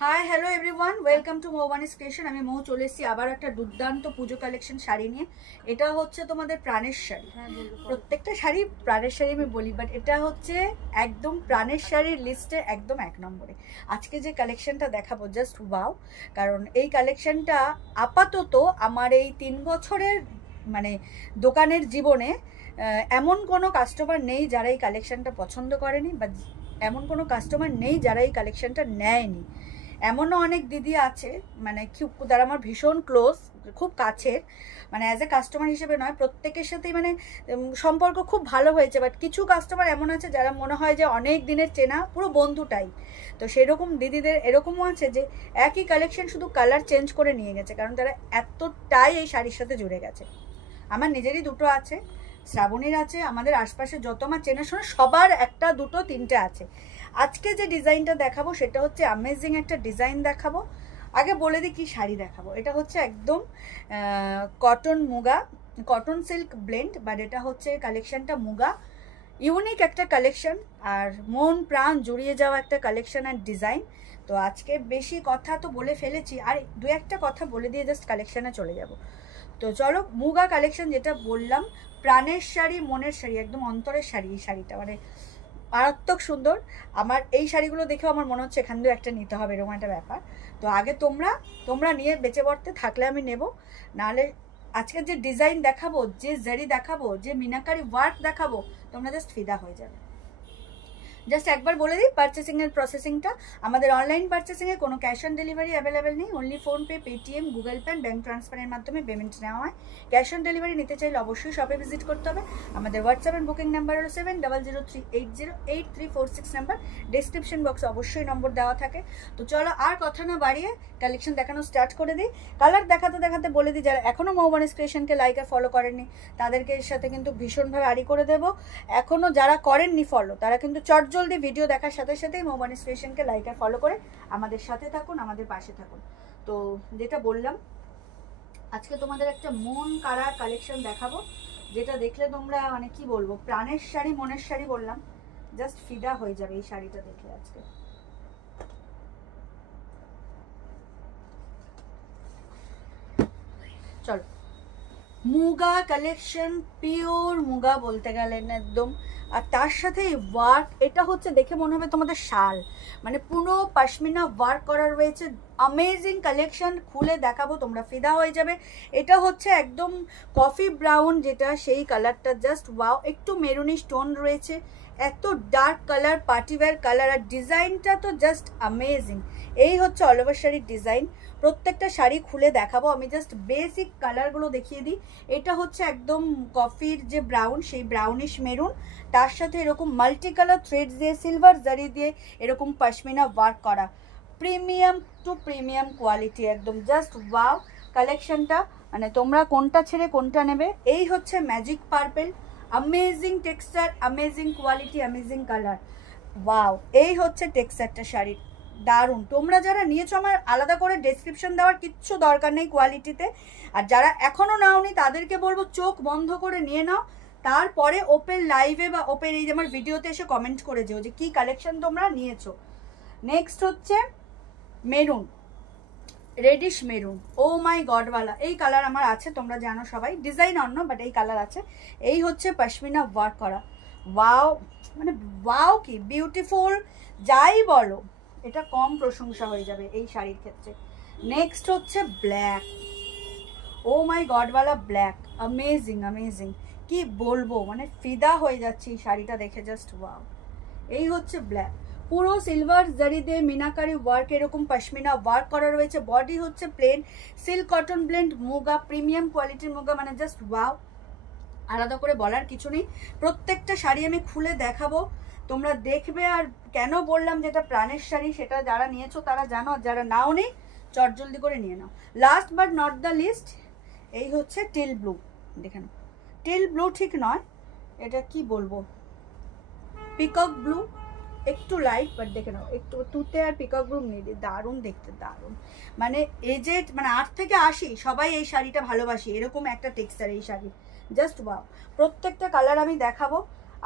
High hello everyone, welcome to Moubanis creation. আমি মৌ চলে এসেছি আবার একটা দুর্দান্ত পুজো কালেকশন শাড়ি নিয়ে। এটা হচ্ছে তোমাদের প্রাণের শাড়ি। প্রত্যেকটা শাড়ি প্রাণের শাড়ি আমি বলি, বাট এটা হচ্ছে একদম প্রাণের শাড়ির লিস্টে একদম 1 নম্বরে। আজকে যে কালেকশনটা দেখাবো জাস্ট ওয়াও, কারণ এই কালেকশনটা আপাতত আমার এই 3 বছরের মানে দোকানের জীবনে এমন কোনো কাস্টমার নেই যারা এই কালেকশনটা পছন্দ করেনি, বা এমন কোনো কাস্টমার নেই যারা এই কালেকশনটা নেয়নি। এমনও অনেক দিদি আছে মানে যারা আমার ভীষণ ক্লোজ, খুব কাছের, মানে অ্যাজ এ কাস্টমার হিসেবে নয়, প্রত্যেকের সাথেই মানে সম্পর্ক খুব ভালো হয়েছে। বাট কিছু কাস্টমার এমন আছে যারা মনে হয় যে অনেক দিনের চেনা, পুরো বন্ধুটাই। তো সেরকম দিদিদের এরকমও আছে যে একই কালেকশন শুধু কালার চেঞ্জ করে নিয়ে গেছে, কারণ তারা এতটাই এই শাড়ির সাথে জুড়ে গেছে। আমার নিজেরই দুটো আছে, শ্রাবণীর আছে, আমাদের আশপাশে যত আমার চেনাশোনা সবার একটা দুটো তিনটে আছে। আজকে যে ডিজাইনটা দেখাবো সেটা হচ্ছে অ্যামেজিং একটা ডিজাইন দেখাবো। আগে বলে দিই কি শাড়ি দেখাবো। এটা হচ্ছে একদম cotton muga, cotton silk blend, but এটা হচ্ছে কালেকশনটা মুগা। ইউনিক একটা কালেকশন, আর মন প্রাণ জুড়িয়ে যাওয়া একটা কালেকশন আর ডিজাইন। তো আজকে বেশি কথা তো বলে ফেলেছি, আর দু একটা কথা বলে দিয়ে জাস্ট কালেকশনে চলে যাব। তো চলো, মুগা কালেকশন যেটা বললাম, প্রাণের শাড়ি, মনের শাড়ি, একদম অন্তরের শাড়ি। এই শাড়িটা মানে মারাত্মক সুন্দর। আমার এই শাড়িগুলো দেখেও আমার মনে হচ্ছে এখান থেকে একটা নিতে হবে, এরকম একটা ব্যাপার। তো আগে তোমরা নিয়ে বেঁচে পড়তে থাকলে আমি নেব, নাহলে আজকের যে ডিজাইন দেখাবো, যে জারি দেখাবো, যে মিনাকারি ওয়ার্ক দেখাবো, তোমরা জাস্ট ফিদা হয়ে যাবে। জাস্ট একবার বলে দিই পারচেসিংয়ের প্রসেসিংটা। আমাদের অনলাইন পারচেসিংয়ে কোনো ক্যাশ অন ডেলিভারি অ্যাভেলেবেল নেই, only PhonePe, Paytm, Google pay, bank ট্রান্সফারের মাধ্যমে পেমেন্ট নেওয়া হয়। ক্যাশ অন ডেলিভারি নিতে চাইলে অবশ্যই শপে ভিজিট করতে হবে। আমাদের হোয়াটসঅ্যাপ এন্ড বুকিং নাম্বার হলো 7003808346 নাম্বার। ডেসক্রিপশন বক্সে অবশ্যই নম্বর দেওয়া থাকে। তো চলো আর কথা না বাড়িয়ে কালেকশন দেখানো স্টার্ট করে দিই। কালার দেখাতে দেখাতে বলে দিই, যারা এখনও মৌবানিস ক্রিয়েশনকে লাইক আর ফলো করেননি তাদেরকে এর সাথে কিন্তু ভীষণভাবে আড়ি করে দেবো। এখনও যারা করেননি ফলো, তারা কিন্তু জলদি ভিডিও দেখার সাথে সাথেই মৌবানিস ক্রিয়েশনকে লাইক আর ফলো করে আমাদের সাথে থাকুন, আমাদের পাশে থাকুন। তো যেটা বললাম, আজকে তোমাদের একটা মন কাড়া কালেকশন দেখাবো, যেটা দেখলে তোমরা মানে কি বলবো, প্রাণের শাড়ি মনের শাড়ি বললাম, জাস্ট ফিদা হয়ে যাবে এই শাড়িটা দেখলে আজকে। চলো, মুগা কালেকশন, পিওর মুগা বলতে গেলেন একদম। আর তার সাথে ওয়ার্ক, এটা হচ্ছে দেখে মনে হবে তোমাদের শাল, মানে পুরো পশমিনা ওয়ার্ক করা রয়েছে। অ্যামেজিং কালেকশন, খুলে দেখাবো, তোমরা ফিদা হয়ে যাবে। এটা হচ্ছে একদম কফি ব্রাউন, যেটা সেই কালারটা জাস্ট ওয়াও। একটু মেরুনি স্টোন রয়েছে, এত ডার্ক কালার, পার্টিওয়্যার কালার, আর ডিজাইনটা তো জাস্ট অ্যামেজিং। এই হচ্ছে অল ওভার শাড়ির ডিজাইন। প্রত্যেকটা শাড়ি খুলে দেখাবো, আমি জাস্ট বেসিক কালারগুলো দেখিয়ে দিই। এটা হচ্ছে একদম কফির যে ব্রাউন, সেই ব্রাউনিশ মেরুন, তার সাথে এরকম মাল্টি কালার থ্রেড দিয়ে সিলভার জারি দিয়ে এরকম পশমিনা ওয়ার্ক করা, প্রিমিয়াম টু প্রিমিয়াম কোয়ালিটি, একদম জাস্ট ওয়াও কালেকশনটা। মানে তোমরা কোনটা ছেড়ে কোনটা নেবে। এই হচ্ছে magic purple, amazing texture, amazing quality, amazing colour, wow. এই হচ্ছে টেক্সচারটা শাড়ির, দারুণ। তোমরা যারা নিয়েছো, আমার আলাদা করে ডেসক্রিপশন দেওয়ার কিচ্ছু দরকার নেই কোয়ালিটিতে। আর যারা এখনও নাওনি তাদেরকে বলবো চোখ বন্ধ করে নিয়ে নাও, তারপরে ওপেন লাইভে বা ওপেন এই যে আমার ভিডিওতে এসে কমেন্ট করে যেও যে কী কালেকশন তোমরা নিয়েছো। নেক্সট হচ্ছে মেরুন, রেডিশ মেরুন, ও মাই গডওয়ালা। এই কালার আমার আছে, তোমরা জানো সবাই, ডিজাইন অন্য, বাট এই কালার আছে। এই হচ্ছে পশমিনা ওয়ার্ক করা, ওয়াও, মানে ওয়াও কি বিউটিফুল, যাই বলো এটা কম প্রশংসা হয়ে যাবে এই শাড়ির ক্ষেত্রে। নেক্সট হচ্ছে ব্ল্যাক, ও মাই গডওয়ালা ব্ল্যাক, অ্যামেজিং অ্যামেজিং, কি বলবো, মানে ফিদা হয়ে যাচ্ছে এই শাড়িটা দেখে, জাস্ট ওয়াও। এই হচ্ছে ব্ল্যাক, পুরো সিলভার জারি দিয়ে মিনাকারি ওয়ার্ক, এরকম পশমিনা ওয়ার্ক করা রয়েছে। বডি হচ্ছে plain silk cotton blend muga, premium কোয়ালিটির মুগা, মানে জাস্ট ওয়াও, আলাদা করে বলার কিছু নেই। প্রত্যেকটা শাড়ি আমি খুলে দেখাবো, তোমরা দেখবে। আর কেন বললাম যেটা প্রাণের শাড়ি, সেটা যারা নিয়েছো তারা জানো, আর যারা নাও নেই জলদি করে নিয়ে নাও। Last but not the least, এই হচ্ছে টিল ব্লু, দেখে নাও। টিল ব্লু ঠিক নয়, এটা কি বলবো, পিকক ব্লু, একটু লাইট, বাট দেখে নাও, একটু তুতে আর পিকক ব্লু মিলে দারুণ দেখতে, দারুণ। মানে এজেড, মানে 8 থেকে 80 সবাই এই শাড়িটা ভালোবাসি, এরকম একটা টেক্সচার এই শাড়ি, জাস্ট ওয়াও। প্রত্যেকটা কালার আমি দেখাবো,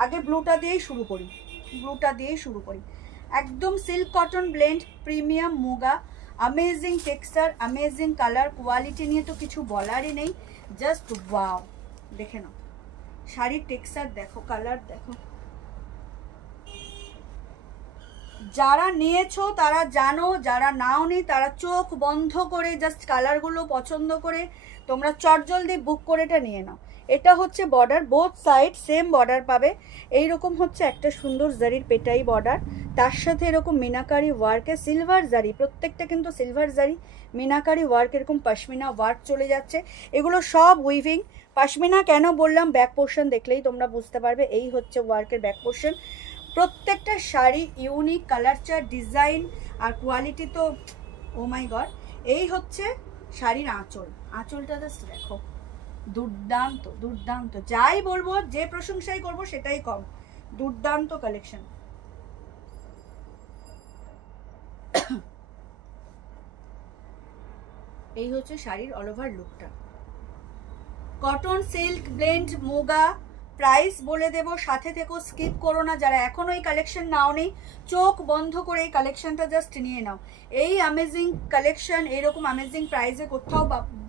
আগে ব্লুটা দিয়েই শুরু করি, ব্লুটা দিয়েই শুরু করি। একদম silk cotton blend premium muga, amazing texture, amazing colour, quality নিয়ে তো কিছু বলারই নেই, জাস্ট ওয়াও। দেখে নাও শাড়ির টেক্সচার দেখো, কালার দেখো। যারা নিয়েছো তারা জানো, যারা নাওনি তারা চোখ বন্ধ করে জাস্ট কালারগুলো পছন্দ করে তোমরা চটজলদি বুক করে এটা নিয়ে নাও। এটা হচ্ছে border, both side same border পাবে। এইরকম হচ্ছে একটা সুন্দর জারির পেটাই বর্ডার, তার সাথে এরকম মিনাকারি ওয়ার্কে সিলভার জারি, প্রত্যেকটা কিন্তু সিলভার জারি মিনাকারি ওয়ার্ক, এরকম পশমিনা ওয়ার্ক চলে যাচ্ছে। এগুলো সব উইভিং। পশমিনা কেন বললাম, ব্যাক পোর্শন দেখলেই তোমরা বুঝতে পারবে। এই হচ্ছে ওয়ার্কের ব্যাক পোর্শন। প্রত্যেকটা sari unique, colour chart, design আর কোয়ালিটি তো ও মাই গড। এই হচ্ছে শাড়ির আঁচল, আঁচলটা জাস্ট দেখো, দুর্দান্ত দুর্দান্ত। যাই বলবো, যে প্রশংসাই করবো সেটাই কম, দুর্দান্ত কালেকশন। এই হচ্ছে শাড়ির অল ওভার লুকটা। Cotton silk blend muga, price বলে দেব, সাথে থেকেও স্কিপ করো না। যারা এখনো এই কালেকশন নাও নেই, চোখ বন্ধ করে এই কালেকশনটা জাস্ট নিয়ে নাও। এই অ্যামেজিং কালেকশন এরকম অ্যামেজিং প্রাইসে কোথাও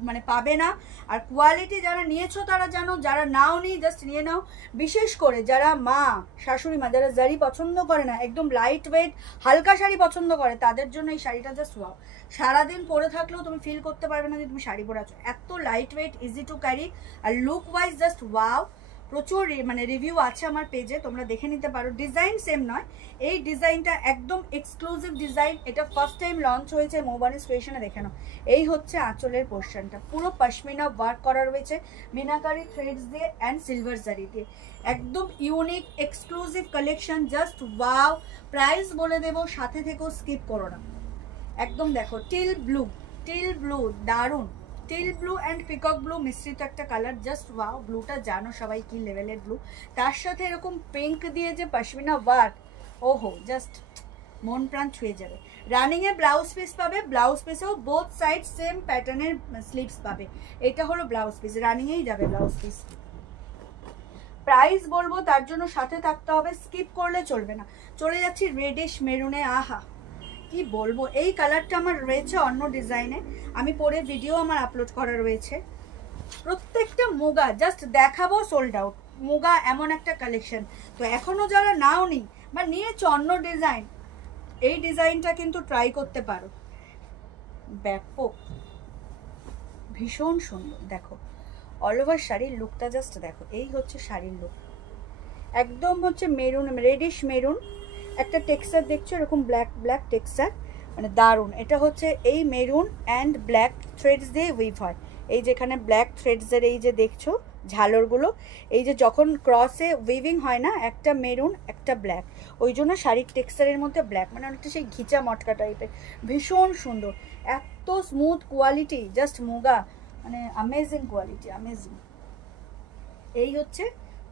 মানে পাবে না। আর কোয়ালিটি যারা নিয়েছো তারা জানো, যারা নাও নি জাস্ট নিয়ে নাও। বিশেষ করে যারা মা, শাশুড়ি মা, যারা জারি পছন্দ করে না, একদম লাইট ওয়েট হালকা শাড়ি পছন্দ করে, তাদের জন্য এই শাড়িটা জাস্ট ওয়াও। সারাদিন পরে থাকলেও তুমি ফিল করতে পারবে না যে তুমি শাড়ি পরে আছো, এত light weight, easy to carry. আর লুক ওয়াইজ জাস্ট ওয়াও। প্রচুর মানে রিভিউ আছে আমার পেজে, তোমরা দেখে নিতে পারো। ডিজাইন সেম নয়, এই ডিজাইনটা একদম এক্সক্লুসিভ ডিজাইন। এটা ফার্স্ট টাইম লঞ্চ হয়েছে মৌবানিস ক্রিয়েশনে, দেখে নাও। এই হচ্ছে আঁচলের পোর্শনটা, পুরো পশমিনা ওয়ার্ক করা রয়েছে মিনাকারি থ্রেডস দিয়ে অ্যান্ড সিলভার জারি দিয়ে। একদম unique exclusive collection, just wow. Price বলে দেবো, সাথে থেকেও স্কিপ করো না। একদম দেখো টিল ব্লু, টিল ব্লু দারুণ, teal blue and peacock blue মিশ্রিত একটা কালার, জাস্ট ওয়াও। ব্লুটা জানো সবাই কি লেভেলের ব্লু, তার সাথে এরকম পিঙ্ক দিয়ে যে পশমিনা ওয়ার্ক, ওহো জাস্ট মন প্রাণ ছুঁয়ে যাবে। রানিং এ ব্লাউজ পিস পাবে, ব্লাউজ পিসেও বোথ সাইড সেম প্যাটার্নের স্লিভস পাবে। এটা হলো ব্লাউজ পিস, রানিং এই যাবে ব্লাউজ পিস। প্রাইস বলবো, তার জন্য সাথে থাকতে হবে, স্কিপ করলে চলবে না। চলে যাচ্ছি রেডিশ মেরুনে, আহা কি বলবো। এই কালারটা আমার রয়েছে অন্য ডিজাইনে, আমি পরে ভিডিও আমার আপলোড করা রয়েছে। প্রত্যেকটা মুগা জাস্ট দেখাবো, সোল্ড আউট। মুগা এমন একটা কালেকশন, তো এখনো যারা নাও নি বা নিয়েছো অন্য ডিজাইন, এই ডিজাইনটা কিন্তু ট্রাই করতে পারো। ব্যাপক, ভীষণ সুন্দর। দেখো অল ওভার শাড়ির লুকটা জাস্ট দেখো। এই হচ্ছে শাড়ির লুক, একদম হচ্ছে মেরুন, রেডিশ মেরুন একটা টেক্সচার দেখছো, এরকম ব্ল্যাক ব্ল্যাক টেক্সচার, মানে দারুণ। এটা হচ্ছে এই মেরুন অ্যান্ড ব্ল্যাক থ্রেডস দিয়ে উইভ হয়। এই যেখানে ব্ল্যাক থ্রেডসের এই যে দেখছো ঝালরগুলো, এই যে যখন ক্রসে উইভিং হয় না, একটা মেরুন একটা ব্ল্যাক, ওই জন্য শাড়ির টেক্সচারের মধ্যে ব্ল্যাক, মানে অনেকটা সেই ঘিচা মটকা টাইপের, ভীষণ সুন্দর। এত স্মুথ কোয়ালিটি, জাস্ট মুগা, মানে অ্যামেজিং কোয়ালিটি, অ্যামেজিং। এই হচ্ছে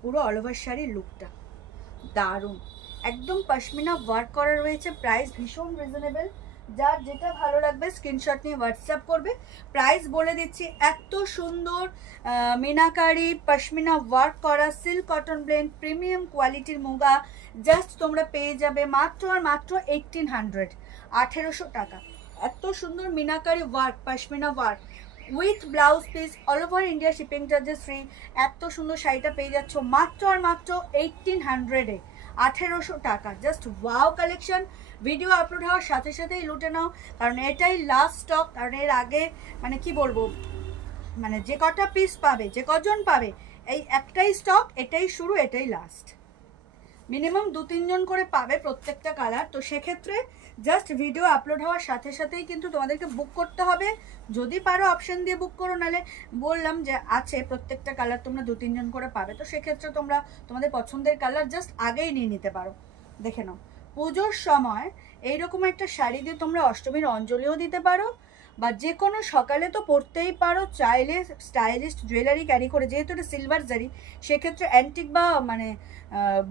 পুরো অল ওভার শাড়ির লুকটা, দারুণ। একদম পশমিনা ওয়ার্ক করা রয়েছে, প্রাইস ভীষণ রিজনেবল। যার যেটা ভালো লাগবে স্ক্রিনশট নিয়ে হোয়াটসঅ্যাপ করবে। প্রাইস বলে দিচ্ছি, এত সুন্দর মিনাকারি পশমিনা ওয়ার্ক করা সিল্ক কটন ব্লেন্ড প্রিমিয়াম কোয়ালিটির মুগা জাস্ট তোমরা পেয়ে যাবে মাত্র আর মাত্র 1800, 1800 টাকা। এত সুন্দর meenakari work, pashmina work with blouse piece, all over India shipping charges free. এত সুন্দর শাড়িটা পেয়ে যাচ্ছ মাত্র আর মাত্র 1800-এ, 1800 টাকা। Just wow collection. Video upload হওয়ার সাথে সাথেই লুটে নাও, কারণ এটাই লাস্ট স্টক। কারণ এর আগে মানে কি বলবো, মানে যে কটা পিস পাবে, যে কজন পাবে, এই একটাই স্টক, এটাই শুরু, এটাই লাস্ট। মিনিমাম 2-3 জন করে পাবে প্রত্যেকটা কালার। তো সেক্ষেত্রে জাস্ট ভিডিও আপলোড হওয়ার সাথে সাথেই কিন্তু তোমাদেরকে বুক করতে হবে। যদি পারো অপশন দিয়ে বুক করো, নাহলে বললাম যে আছে প্রত্যেকটা কালার তোমরা 2-3 জন করে পাবে। তো সেক্ষেত্রে তোমরা তোমাদের পছন্দের কালার জাস্ট আগেই নিয়ে নিতে পারো। দেখে নাও, পুজোর সময় এইরকম একটা শাড়ি দিয়ে তোমরা অষ্টমীর অঞ্জলিও দিতে পারো, বা যে কোনো সকালে তো পরতেই পারো। চাইলে স্টাইলিশ জুয়েলারি ক্যারি করে, যেহেতু এটা সিলভার জারি, সেক্ষেত্রে অ্যান্টিক বা মানে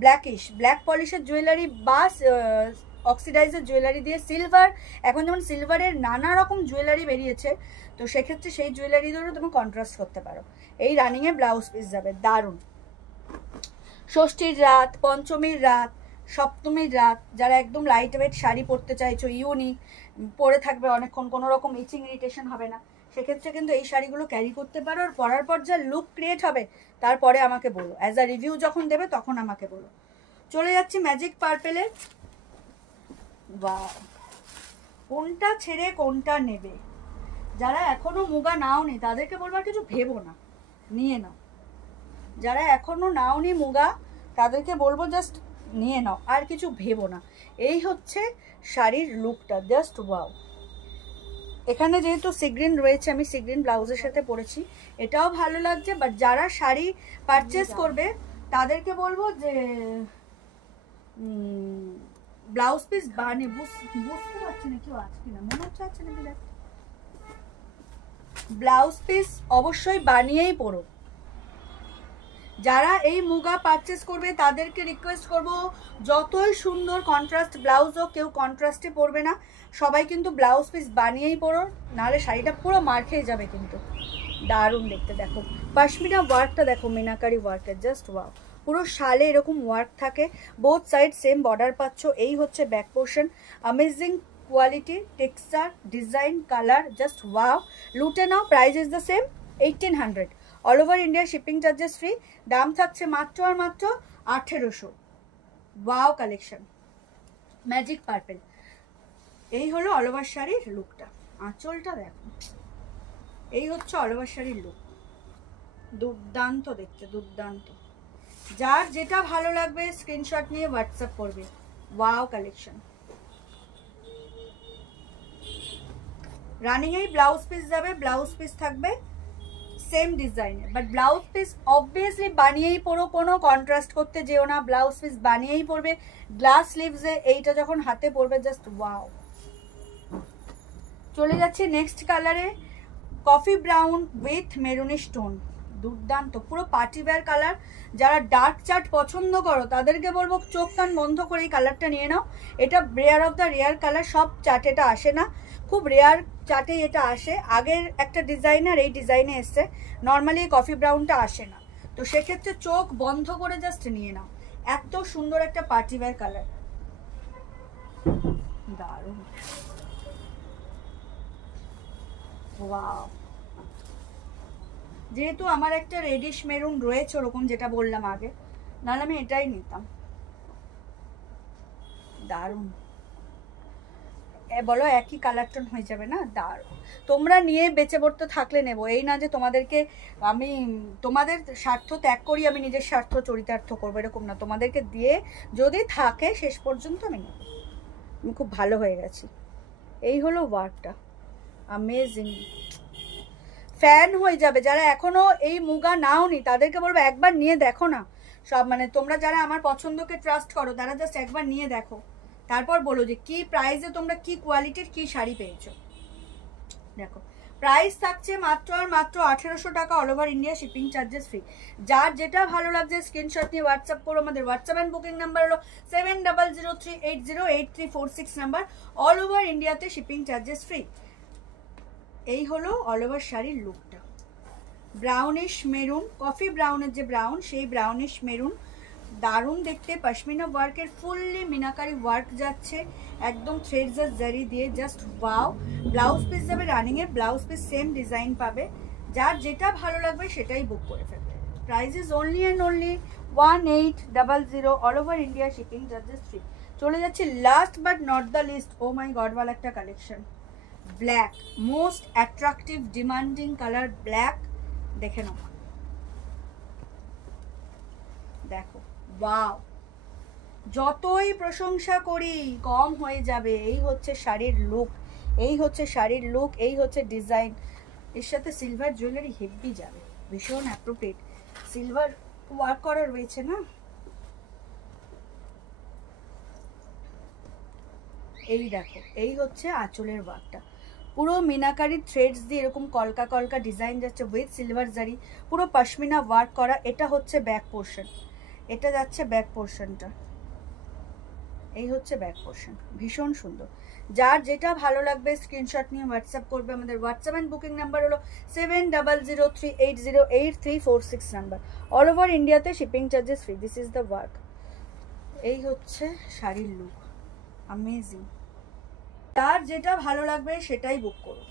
ব্ল্যাকিশ, ব্ল্যাক পলিশের জুয়েলারি বা অক্সিডাইজার জুয়েলারি দিয়ে সিলভার, এখন যেমন সিলভারের নানা রকম জুয়েলারি বেরিয়েছে, তো সেক্ষেত্রে সেই জুয়েলারি দিয়েও তুমি কন্ট্রাস্ট করতে পারো। এই রানিংয়ে ব্লাউজ পিস যাবে, দারুণ। ষষ্ঠীর রাত, পঞ্চমীর রাত, সপ্তমীর রাত, যারা একদম লাইট ওয়েট শাড়ি পরতে চাইছো, ইউনিক, পরে থাকবে অনেকক্ষণ, কোনো রকম ইচিং ইরিটেশন হবে না, সেক্ষেত্রে কিন্তু এই শাড়িগুলো ক্যারি করতে পারো। আর পরার পর যা লুক ক্রিয়েট হবে তারপরে আমাকে বলো, অ্যাজ আ রিভিউ যখন দেবে তখন আমাকে বলো। চলে যাচ্ছি ম্যাজিক পার্পেলে। বা কোনটা ছেড়ে কোনটা নেবে, যারা এখনো মুগা নাওনি তাদেরকে বলবো আর কিছু ভেবো না, নিয়ে নাও। যারা এখনো নাওনি মুগা তাদেরকে বলবো জাস্ট নিয়ে নাও, আর কিছু ভেবো না। এই হচ্ছে শাড়ির লুকটা, জাস্ট ওয়াও। এখানে যেহেতু সিগ্রিন রয়েছে, আমি সিগ্রিন ব্লাউজের সাথে পরেছি, এটাও ভালো লাগছে। বাট যারা শাড়ি পারচেস করবে তাদেরকে বলবো যে ব্লাউজ পিস বানিয়ে, বুঝতে পারছি না কেউ আছে কিনা, মনে হচ্ছে আছে নাকি, ব্লাউজ পিস অবশ্যই বানিয়েই পরো। যারা এই মুগা পারচেস করবে তাদেরকে রিকোয়েস্ট করব, যতই সুন্দর কন্ট্রাস্ট ব্লাউজ হোক, কেউ কন্ট্রাস্টে পরবে না, সবাই কিন্তু ব্লাউজ পিস বানিয়েই পরো, নাহলে শাড়িটা পুরো মার খেয়ে যাবে। কিন্তু দারুণ দেখতে, দেখো পশমিনা ওয়ার্কটা দেখো, মিনাকারি ওয়ার্কের, জাস্ট ওয়াও। পুরো শালে এরকম ওয়ার্ক থাকে, বোথ সাইড সেম বর্ডার পাচ্ছ। এই হচ্ছে back portion, amazing quality, texture, design, colour, just wow. লুটে নাও। Price is the same 1800, all over India shipping charges free. দাম থাকছে মাত্র আর মাত্র 1800। Wow collection, magic purple. এই হলো অল ওভার শাড়ির লুকটা। আঁচলটা দেখো, এই হচ্ছে অল ওভার শাড়ির লুক, দুর্দান্ত দেখতে, দুর্দান্ত। যার যেটা ভালো লাগবে স্ক্রিনশট নিয়ে হোয়াটসঅ্যাপ করবে। Wow collection. রানিং এই ব্লাউজ পিস যাবে, ব্লাউজ পিস থাকবে সেম ডিজাইনের, বাট ব্লাউজ পিস অবভিয়াসলি বানিয়েই পরো, কোনো কন্ট্রাস্ট করতে যেও না, ব্লাউজ পিস বানিয়েই পরবে। গ্লাস স্লিভসে এইটা যখন হাতে পরবে, জাস্ট ওয়াও। চলে যাচ্ছে নেক্সট কালারে, কফি ব্রাউন উইথ মেরুনি স্টোন, দুর্দান্ত, পুরো পার্টি ওয়্যার কালার। যারা ডার্ক চার্ট পছন্দ করো তাদেরকে বলবো চোখ কান বন্ধ করে এই কালারটা নিয়ে নাও। এটা rare of the rare colour, সব চার্টে এটা আসে না, খুব রেয়ার চার্টে এটা আসে। আগের একটা ডিজাইনার এই ডিজাইনে এসছে, নর্মালি কফি ব্রাউনটা আসে না, তো সেক্ষেত্রে চোখ বন্ধ করে জাস্ট নিয়ে নাও। এত সুন্দর একটা পার্টি ওয়্যার কালার, দারুণ, ওয়াও। যেহেতু আমার একটা রেডিশ মেরুন রয়েছে ওরকম, যেটা বললাম আগে, নাহলে আমি এটাই নিতাম। দারুণ, বলো একই কালার টোন হয়ে যাবে না, দারুণ। তোমরা নিয়ে বেঁচে পড়তে থাকলে নেবো, এই না যে তোমাদেরকে আমি তোমাদের স্বার্থ ত্যাগ করি, আমি নিজের স্বার্থ চরিতার্থ করবো, এরকম না। তোমাদেরকে দিয়ে যদি থাকে শেষ পর্যন্ত আমি নেব। আমি খুব ভালো হয়ে গেছি। এই হলো ওয়ার্কটা, অ্যামেজিং, ফ্যান হয়ে যাবে। যারা এখনো এই মুগা নাওনি তাদেরকে বলবো একবার নিয়ে দেখো না। সব মানে তোমরা যারা আমার পছন্দকে ট্রাস্ট করো তারা জাস্ট একবার নিয়ে দেখো, তারপর বলো যে কি প্রাইসে তোমরা কি কোয়ালিটির কি শাড়ি পেয়েছো। দেখো প্রাইস থাকছে মাত্র আর মাত্র 1800 টাকা, all over India shipping charges free. যার যেটা ভালো লাগছে স্ক্রিনশট নিয়ে হোয়াটসঅ্যাপ করো। আমাদের হোয়াটসঅ্যাপ অ্যান্ড বুকিং নাম্বার হলো 7003808346 নাম্বার, অল ওভার ইন্ডিয়াতে শিপিং চার্জেস ফ্রি। এই হলো অল ওভার শাড়ির লুকটা, ব্রাউনিশ মেরুন, কফি ব্রাউনের যে ব্রাউন সেই ব্রাউনিশ মেরুন, দারুণ দেখতে। পশমিনা ওয়ার্কের ফুললি মিনাকারি ওয়ার্ক যাচ্ছে, একদম থ্রেডস আর জারি দিয়ে, জাস্ট ওয়াও। ব্লাউজ পিস যাবে রানিং এর, ব্লাউজ পিস সেম ডিজাইন পাবে। যার যেটা ভালো লাগবে সেটাই বুক করে ফেলবে। Price is only and only 1800, all over India shipping charges free. চলে যাচ্ছে last but not the least, oh my God ওয়ালা একটা collection, black, most attractive demanding colour black. দেখে নাও, দেখো ওয়াও, যতই প্রশংসা করি কম হয়ে যাবে। এই হচ্ছে শাড়ির লুক, এই হচ্ছে শাড়ির লুক, এই হচ্ছে ডিজাইন। এর সাথে সিলভার জুয়েলারি হেভি যাবে, ভীষণ অ্যাপ্রোপ্রিয়েট, সিলভার ওয়ার্ক করা রয়েছে না। এই দেখো, এই হচ্ছে আঁচলের ওয়ার্কটা, পুরো মিনাকারি থ্রেডস দিয়ে এরকম কলকা কলকা ডিজাইন যাচ্ছে উইথ সিলভার জারি, পুরো পশমিনা ওয়ার্ক করা। এটা হচ্ছে ব্যাক পোর্শন, এটা যাচ্ছে ব্যাক পোর্শনটা, এই হচ্ছে ব্যাক পোর্শন, ভীষণ সুন্দর। যার যেটা ভালো লাগবে স্ক্রিনশট নিয়ে হোয়াটসঅ্যাপ করবে। আমাদের হোয়াটসঅ্যাপ অ্যান্ড বুকিং নাম্বার হলো 7003808346 নাম্বার, অল ওভার ইন্ডিয়াতে shipping charges free. This is the work, এই হচ্ছে শাড়ির লুক, অ্যামেজিং। তার যেটা ভালো লাগবে সেটাই বুক করো।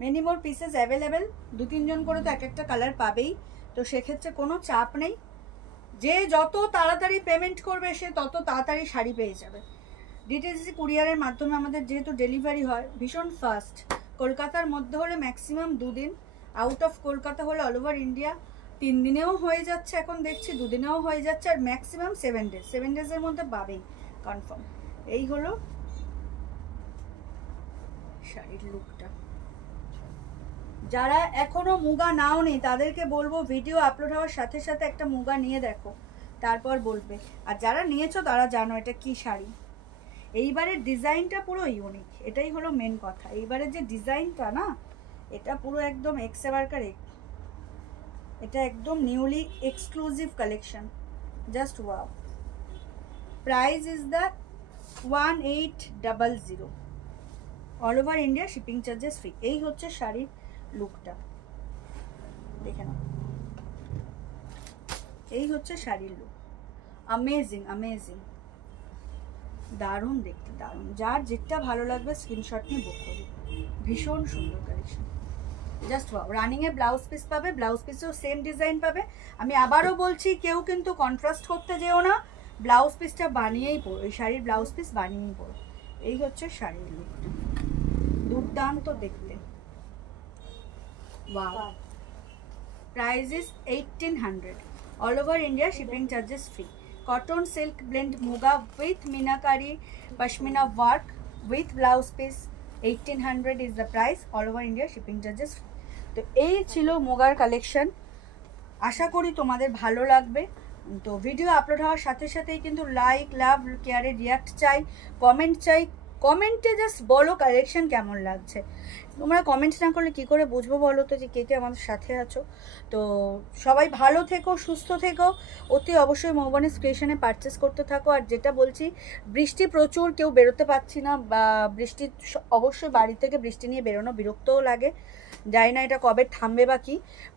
মেনি মোর পিসেস অ্যাভেলেবেল, 2-3 জন করে তো এক একটা কালার পাবেই, তো সেক্ষেত্রে কোনো চাপ নেই। যে যত তাড়াতাড়ি পেমেন্ট করবে সে তত তাড়াতাড়ি শাড়ি পেয়ে যাবে। ডিটিডিসি কুরিয়ারের মাধ্যমে আমাদের যেহেতু ডেলিভারি হয় ভীষণ ফাস্ট। কলকাতার মধ্যে হলে ম্যাক্সিমাম 2 দিন, আউট অফ কলকাতা হলে অল ওভার ইন্ডিয়া 3 দিনেও হয়ে যাচ্ছে, এখন দেখছি 2 দিনেও হয়ে যাচ্ছে, আর ম্যাক্সিমাম 7 ডেজ। 7 ডেজের মধ্যে পাবেই কনফার্ম। এই হলো শাড়ির লুকটা। যারা এখনো মুগা নাও নেই তাদেরকে বলবো ভিডিও আপলোড হওয়ার সাথে সাথে একটা মুগা নিয়ে দেখো, তারপর বলবে। আর যারা নিয়েছো তারা জানো এটা কি শাড়ি। এইবারের ডিজাইনটা পুরো ইউনিক, এটাই হলো মেন কথা। এইবারের যে ডিজাইনটা না, এটা পুরো একদম এক্সেবারকার, এটা একদম newly exclusive collection, just wow. Price is the 1800, all over India shipping charges free. এই হচ্ছে শাড়ির লুকটা, দেখে নাও। এই হচ্ছে শাড়ির লুক, অ্যামেজিং অ্যামেজিং, দারুণ দেখতে, দারুণ। যার যেটা ভালো লাগবে স্ক্রিনশট নিয়ে বুক করবে। ভীষণ সুন্দর কালেকশন, জাস্ট ওয়াও। রানিংয়ে ব্লাউজ পিস পাবে, ব্লাউজ পিসেও সেম ডিজাইন পাবে। আমি আবারও বলছি, কেউ কিন্তু কন্ট্রাস্ট করতে যেও না, ব্লাউজ পিসটা বানিয়েই পড়ো, এই শাড়ির ব্লাউজ পিস বানিয়েই পড়ো। এই হচ্ছে শাড়ির লুকটা, দুর্দান্ত দেখতে, wow. Price is 1800, all over India shipping charges free. Cotton silk blend muga with meenakari pashmina work with blouse piece, 1800 is the price, all over India shipping charges free. তো এই ছিল মুগার কালেকশন, আশা করি তোমাদের ভালো লাগবে। তো ভিডিও আপলোড হওয়ার সাথে সাথেই কিন্তু লাইক, লাভ, কেয়ারে রিয়াক্ট চাই, কমেন্ট চাই। কমেন্টে জাস্ট বলো কালেকশন কেমন লাগছে। তোমরা কমেন্ট না করলে কি করে বুঝবো বলো তো যে কে কে আমাদের সাথে আছো। তো সবাই ভালো থেকো, সুস্থ থেকো, অতি অবশ্যই মৌবনিস ক্রিয়েশনে পারচেস করতে থাকো। আর যেটা বলছি, বৃষ্টি প্রচুর, কেউ বেরোতে পারছি না, বা বৃষ্টি অবশ্যই বাড়ি থেকে বৃষ্টি নিয়ে বেরোনো বিরক্তও লাগে, জানি না এটা কবে থামবে বা কি।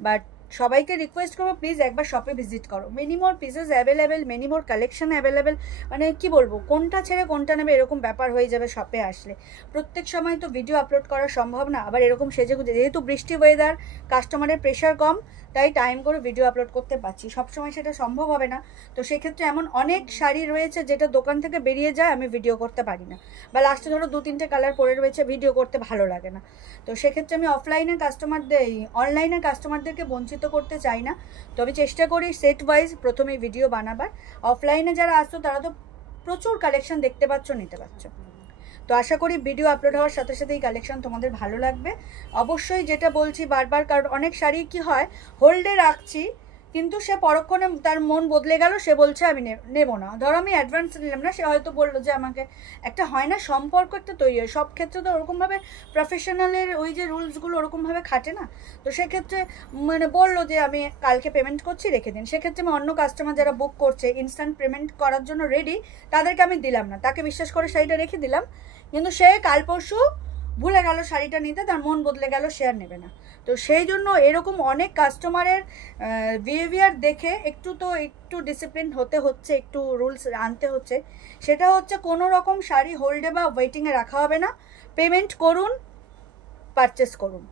বাট সবাইকে রিকোয়েস্ট করবো প্লিজ একবার শপে ভিজিট করো। Many more pieces available, many more collection available. মানে কি বলবো, কোনটা ছেড়ে কোনটা নেবে এরকম ব্যাপার হয়ে যাবে শপে আসলে। প্রত্যেক সময় তো ভিডিও আপলোড করা সম্ভব না, আবার এরকম সেজেগুজে, যেহেতু বৃষ্টি ওয়েদার, কাস্টমারের প্রেশার কম, তাই টাইম করে ভিডিও আপলোড করতে পারছি। সবসময় সেটা সম্ভব হবে না, তো সেক্ষেত্রে এমন অনেক শাড়ি রয়েছে যেটা দোকান থেকে বেরিয়ে যায়, আমি ভিডিও করতে পারি না, বা লাস্টে ধরো 2-3টে কালার পরে রয়েছে, ভিডিও করতে ভালো লাগে না। তো সেক্ষেত্রে আমি অফলাইনের কাস্টমারদের, অনলাইনের কাস্টমারদেরকে বঞ্চিত করতে চাই না। তবে চেষ্টা করি সেট ওয়াইজ প্রথমে ভিডিও বানাবার। অফলাইনে যারা আসছো তারা তো প্রচুর কালেকশন দেখতে পাচ্ছ, নিতে পারছো। তো আশা করি ভিডিও আপলোড হওয়ার সাথে সাথে এই কালেকশন তোমাদের ভালো লাগবে। অবশ্যই যেটা বলছি বারবার, কারণ অনেক শাড়ি কি হয়, হোল্ডে রাখছি কিন্তু সে পরক্ষণে তার মন বদলে গেল, সে বলছে আমি নেব না। ধরো আমি অ্যাডভান্স নিলাম না, সে হয়তো বললো যে আমাকে, একটা হয় না সম্পর্ক একটা তৈরি হয়, সব ক্ষেত্রে তো ওরকমভাবে প্রফেশনালের ওই যে রুলসগুলো ওরকমভাবে খাটে না। তো সেক্ষেত্রে মানে বললো যে আমি কালকে পেমেন্ট করছি, রেখে দিন। সেক্ষেত্রে আমি অন্য কাস্টমার যারা বুক করছে ইনস্ট্যান্ট পেমেন্ট করার জন্য রেডি, তাদেরকে আমি দিলাম না, তাকে বিশ্বাস করে শাড়িটা রেখে দিলাম, কিন্তু সে কাল পরশু ভুলে গেল শাড়িটা নিতে, তার মন বদলে গেল, সে আর নেবে না। তো সেই জন্য এরকম অনেক কাস্টমারের বিহেভিয়ার দেখে একটু ডিসিপ্লিন হতে হচ্ছে, একটু রুলস আনতে হচ্ছে। সেটা হচ্ছে কোনো রকম শাড়ি হোল্ডে বা ওয়েটিংয়ে রাখা হবে না, পেমেন্ট করুন, পারচেস করুন।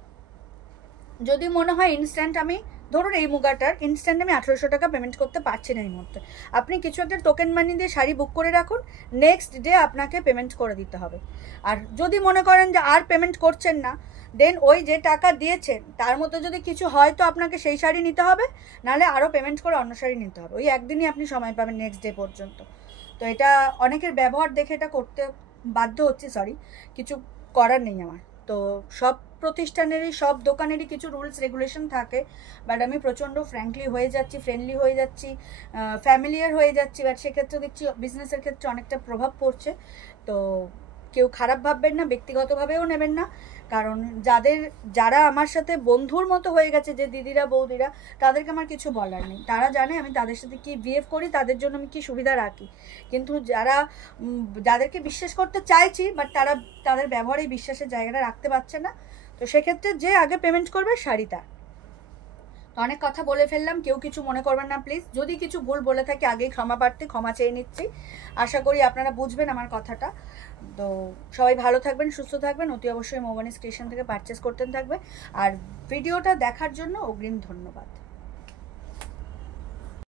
যদি মনে হয় ইনস্ট্যান্ট, আমি ধরুন এই মুগাটার ইনস্ট্যান্ট আমি 1800 টাকা পেমেন্ট করতে পারছি না এই মুহূর্তে, আপনি কিছু একটা টোকেন মানি দিয়ে শাড়ি বুক করে রাখুন, নেক্সট ডে আপনাকে পেমেন্ট করে দিতে হবে। আর যদি মনে করেন যে আর পেমেন্ট করছেন না, দেন ওই যে টাকা দিয়েছেন তার মধ্যে যদি কিছু হয় তো আপনাকে সেই শাড়ি নিতে হবে, নাহলে আরও পেমেন্ট করে অন্য শাড়ি নিতে হবে। ওই একদিনই আপনি সময় পাবেন নেক্সট ডে পর্যন্ত। তো এটা অনেকের ব্যবহার দেখে এটা করতে বাধ্য হচ্ছে, সরি, কিছু করার নেই আমার। তো সব প্রতিষ্ঠানেরই, সব দোকানেরই কিছু রুলস রেগুলেশন থাকে, বাট আমি প্রচণ্ড ফ্র্যাঙ্কলি হয়ে যাচ্ছি, ফ্রেন্ডলি হয়ে যাচ্ছি, ফ্যামিলিয়ার হয়ে যাচ্ছি, বাট সেক্ষেত্রে দেখছি বিজনেসের ক্ষেত্রে অনেকটা প্রভাব পড়ছে। তো কেউ খারাপ ভাববেন না, ব্যক্তিগতভাবেও নেবেন না, কারণ যারা আমার সাথে বন্ধুর মতো হয়ে গেছে, যে দিদিরা বৌদিরা, তাদেরকে আমার কিছু বলার নেই, তারা জানে আমি তাদের সাথে কি বিহেভ করি, তাদের জন্য আমি কি সুবিধা রাখি। কিন্তু যাদেরকে বিশ্বাস করতে চাইছি, বাট তাদের ব্যবহারে বিশ্বাসের জায়গাটা রাখতে পারছে না, তো সেক্ষেত্রে যে আগে পেমেন্ট করবে শাড়িটা। তো অনেক কথা বলে ফেললাম, কেউ কিছু মনে করবেন না প্লিজ। যদি কিছু ভুল বলে থাকি আগেই ক্ষমা চেয়ে নিচ্ছি। আশা করি আপনারা বুঝবেন আমার কথাটা। তো সবাই ভালো থাকবেন, সুস্থ থাকবেন, অতি অবশ্যই মৌবানি স্টেশন থেকে পারচেস করতে থাকবে। আর ভিডিওটা দেখার জন্য অগ্রিম ধন্যবাদ।